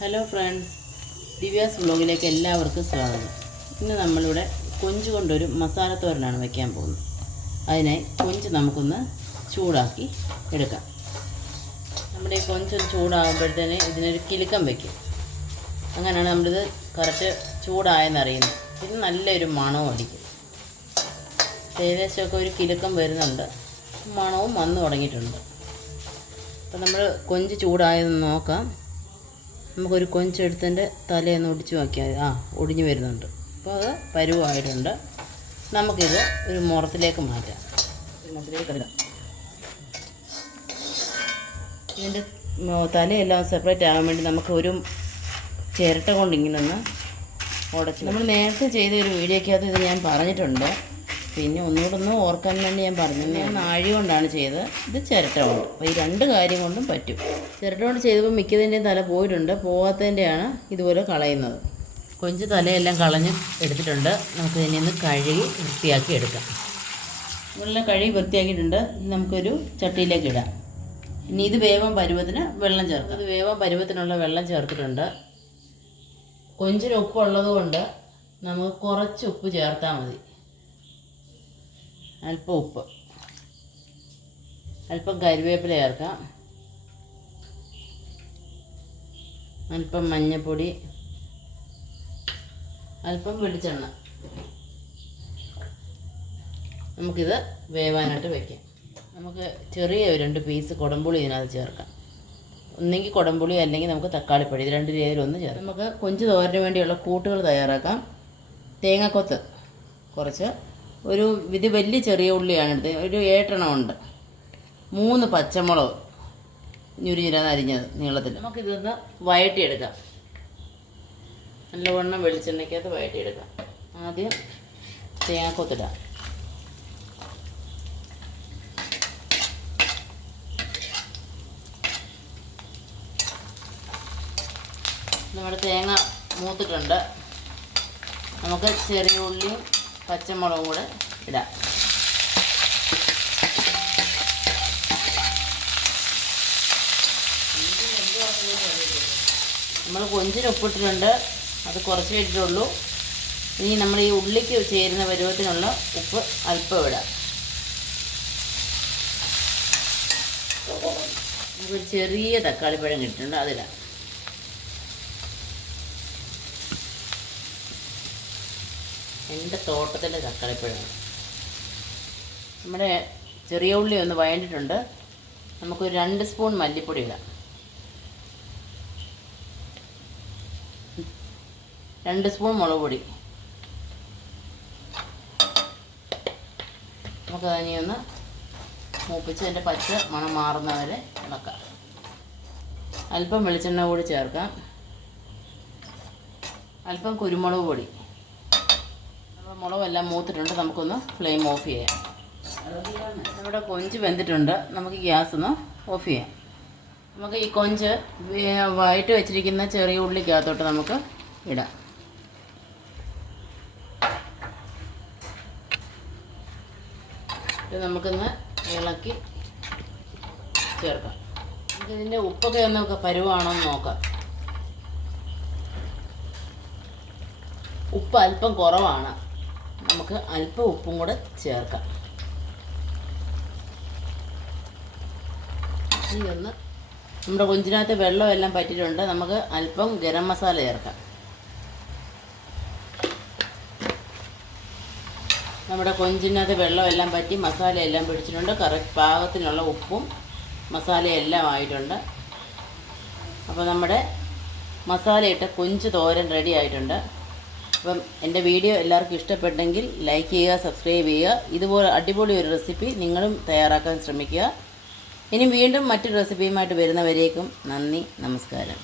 Hello friends Divya's വ്ലോഗിലേക്ക് എല്ലാവർക്കും സ്വാഗതം. ഇന്ന് നമ്മളിവിടെ കൊഞ്ച് കൊണ്ടൊരു മസാല തോരനാണ് വയ്ക്കാൻ പോകുന്നത്. അതിനായി കൊഞ്ച് നമുക്കൊന്ന് ചൂടാക്കി എടുക്കാം. നമ്മുടെ ഈ കൊഞ്ചൊന്ന് ചൂടാകുമ്പോഴത്തേന് ഇതിനൊരു കിലുക്കം വയ്ക്കും അങ്ങനെയാണ് നമ്മളിത് കറക്റ്റ് ചൂടായെന്നറിയുന്നത് ഇത് നല്ലൊരു മണവും അടിക്കും. ഏകദേശമൊക്കെ ഒരു കിലുക്കം വരുന്നുണ്ട്. മണവും വന്നു തുടങ്ങിയിട്ടുണ്ട്. അപ്പം നമ്മൾ കൊഞ്ച് ചൂടായെന്ന് നോക്കാം. നമുക്കൊരു കൊഞ്ചെടുത്തതിന്റെ തലയൊന്ന് ഒടിച്ച് നോക്കിയാൽ ആ ഒടിഞ്ഞു വരുന്നുണ്ട്. അപ്പോൾ അത് പരുവായിട്ടുണ്ട്. നമുക്കിത് ഒരു മുറത്തിലേക്ക് മാറ്റാം. ഇതിന്റെ തലയെല്ലാം സെപ്പറേറ്റ് ആകാൻ വേണ്ടി നമുക്ക് ഒരു ചിരട്ട കൊണ്ട് ഇങ്ങനെ ഒന്ന് ഉടച്ച് നമ്മൾ നേരത്തെ ചെയ്ത ഒരു വീഡിയോക്കകത്ത് ഇത് ഞാൻ പറഞ്ഞിട്ടുണ്ട്. പിന്നെ ഒന്നുകൂടെ ഒന്ന് ഓർക്കാൻ വേണ്ടി ഞാൻ പറഞ്ഞു. ഞാൻ നാഴി കൊണ്ടാണ് ചെയ്തത്. ഇത് ചിരട്ട കൊണ്ട് അപ്പോൾ ഈ രണ്ട് കാര്യം കൊണ്ടും പറ്റും. ചിരട്ട കൊണ്ട് ചെയ്തപ്പോൾ മിക്കതിന്റെയും തല പോയിട്ടുണ്ട്. പോകാത്തതിന്റെയാണ് ഇതുപോലെ കളയുന്നത്. കൊഞ്ച് തലയെല്ലാം കളഞ്ഞ് എടുത്തിട്ടുണ്ട്. നമുക്ക് ഇതിനെ ഒന്ന് കഴുകി വൃത്തിയാക്കി എടുക്കാം. വെള്ളം കഴുകി വൃത്തിയാക്കിയിട്ടുണ്ട്. നമുക്കൊരു ചട്ടിയിലേക്ക് ഇടാം. ഇനി ഇത് വേവാൻ പരുവത്തിന് വെള്ളം ചേർക്കാം. ഇത് വേവാൻ പരുവത്തിനുള്ള വെള്ളം ചേർത്തിട്ടുണ്ട്. കൊഞ്ചിന് ഉപ്പുള്ളത് കൊണ്ട് നമുക്ക് കുറച്ച് ഉപ്പ് ചേർത്താൽ മതി. അല്പം ഉപ്പ്. അല്പം കരിവേപ്പില ചേർക്കാം. അല്പം മഞ്ഞൾപ്പൊടി അല്പം വെളിച്ചെണ്ണ. നമുക്കിത് വേവാനായിട്ട് വയ്ക്കാം നമുക്ക് ചെറിയ രണ്ട് പീസ് കുടംപുളി ഇതിനകത്ത് ചേർക്കാം. ഒന്നെങ്കിൽ കുടംപുളി അല്ലെങ്കിൽ നമുക്ക് തക്കാളിപ്പൊടി. ഇത് രണ്ട് രീതിയിൽ ഒന്ന് ചേർക്കാം. നമുക്ക് കൊഞ്ച് തോരന് വേണ്ടിയുള്ള കൂട്ടുകൾ തയ്യാറാക്കാം. തേങ്ങാക്കൊത്ത് കുറച്ച് ഒരു ഇത് വലിയ ചെറിയ ഉള്ളിയാണ് എടുത്തത് ഒരു ഏട്ടെണ്ണം ഉണ്ട് മൂന്ന് പച്ചമുളക് ഞുരിഞ്ഞിരാന്ന് അരിഞ്ഞത് നീളത്തിൽ. നമുക്കിതൊന്ന് വഴറ്റിയെടുക്കാം നല്ലവണ്ണം വെളിച്ചെണ്ണയ്ക്കകത്ത് എടുക്കാം ആദ്യം തേങ്ങാക്കൊത്തിടാം. നമ്മുടെ തേങ്ങ മൂത്തിട്ടുണ്ട്. നമുക്ക് ചെറിയ ഉള്ളിയും പച്ചമുളകും കൂടെ ഇടാം. നമ്മൾ കൊഞ്ചിന് ഉപ്പിട്ടിട്ടുണ്ട്. അത് കുറച്ച് ഇട്ടിട്ടുള്ളൂ. ഇനി നമ്മൾ ഈ ഉള്ളിക്ക് ചേരുന്ന പരുവത്തിനുള്ള ഉപ്പ് അല്പം ഇടാം. ചെറിയ ചെറിയ തക്കാളിപ്പഴം കിട്ടുന്നുണ്ട് അതിടാം. എന്റെ തോട്ടത്തിന്റെ തക്കാളിപ്പഴമാണ് നമ്മുടെ ചെറിയ ഉള്ളി ഒന്ന് വഴണ്ടിട്ടുണ്ട്. നമുക്കൊരു രണ്ട് സ്പൂൺ മല്ലിപ്പൊടി ഇടാം. രണ്ട് സ്പൂൺ മുളക് പൊടി. നമുക്ക് അതിനെ ഒന്ന് മൂപ്പിച്ച് അതിന്റെ പച്ച മണം മാറുന്നവരെ ഇളക്കാം. അല്പം വെളിച്ചെണ്ണ കൂടി ചേർക്കാം. അല്പം കുരുമുളക് പൊടി. മുളകെല്ലാം മൂത്തിട്ടുണ്ട്. നമുക്കൊന്ന് ഫ്ലെയിം ഓഫ് ചെയ്യാം. നമ്മുടെ കൊഞ്ച് വെന്തിട്ടുണ്ട്. നമുക്ക് ഗ്യാസ് ഒന്ന് ഓഫ് ചെയ്യാം. നമുക്ക് ഈ കൊഞ്ച് വൈറ്റ് വെച്ചിരിക്കുന്ന ചെറിയ ഉള്ളിക്കകത്തോട്ട് നമുക്ക് ഇടാം. ഇത് നമുക്കൊന്ന് ഇളക്കി ചേർക്കാം. നമുക്ക് ഇതിന്റെ ഉപ്പൊക്കെ ഒന്ന് പരുവാണോ എന്ന് നോക്കാം. ഉപ്പ് അല്പം കുറവാണ്. നമുക്ക് അല്പം ഉപ്പും കൂടെ ചേർക്കാം. ഇനി ഒന്ന് നമ്മുടെ കൊഞ്ചിനകത്ത് വെള്ളം എല്ലാം പറ്റിയിട്ടുണ്ട്. നമുക്ക് അല്പം ഗരം മസാല ചേർക്കാം. നമ്മുടെ കൊഞ്ചിനകത്ത് വെള്ളം എല്ലാം പറ്റി മസാല എല്ലാം പിടിച്ചിട്ടുണ്ട്. കറക്റ്റ് പാകത്തിനുള്ള ഉപ്പും മസാലയെല്ലാം ആയിട്ടുണ്ട്. അപ്പോൾ നമ്മുടെ മസാലയിട്ട കൊഞ്ച് തോരൻ റെഡി ആയിട്ടുണ്ട്. അപ്പം എന്റെ വീഡിയോ എല്ലാവർക്കും ഇഷ്ടപ്പെട്ടെങ്കിൽ ലൈക്ക് ചെയ്യുക സബ്സ്ക്രൈബ് ചെയ്യുക. ഇതുപോലെ അടിപൊളി ഒരു റെസിപ്പി നിങ്ങളും തയ്യാറാക്കാൻ ശ്രമിക്കുക. ഇനി വീണ്ടും മറ്റൊരു റെസിപ്പിയുമായിട്ട് വരുന്നവരേക്കും നന്ദി നമസ്കാരം.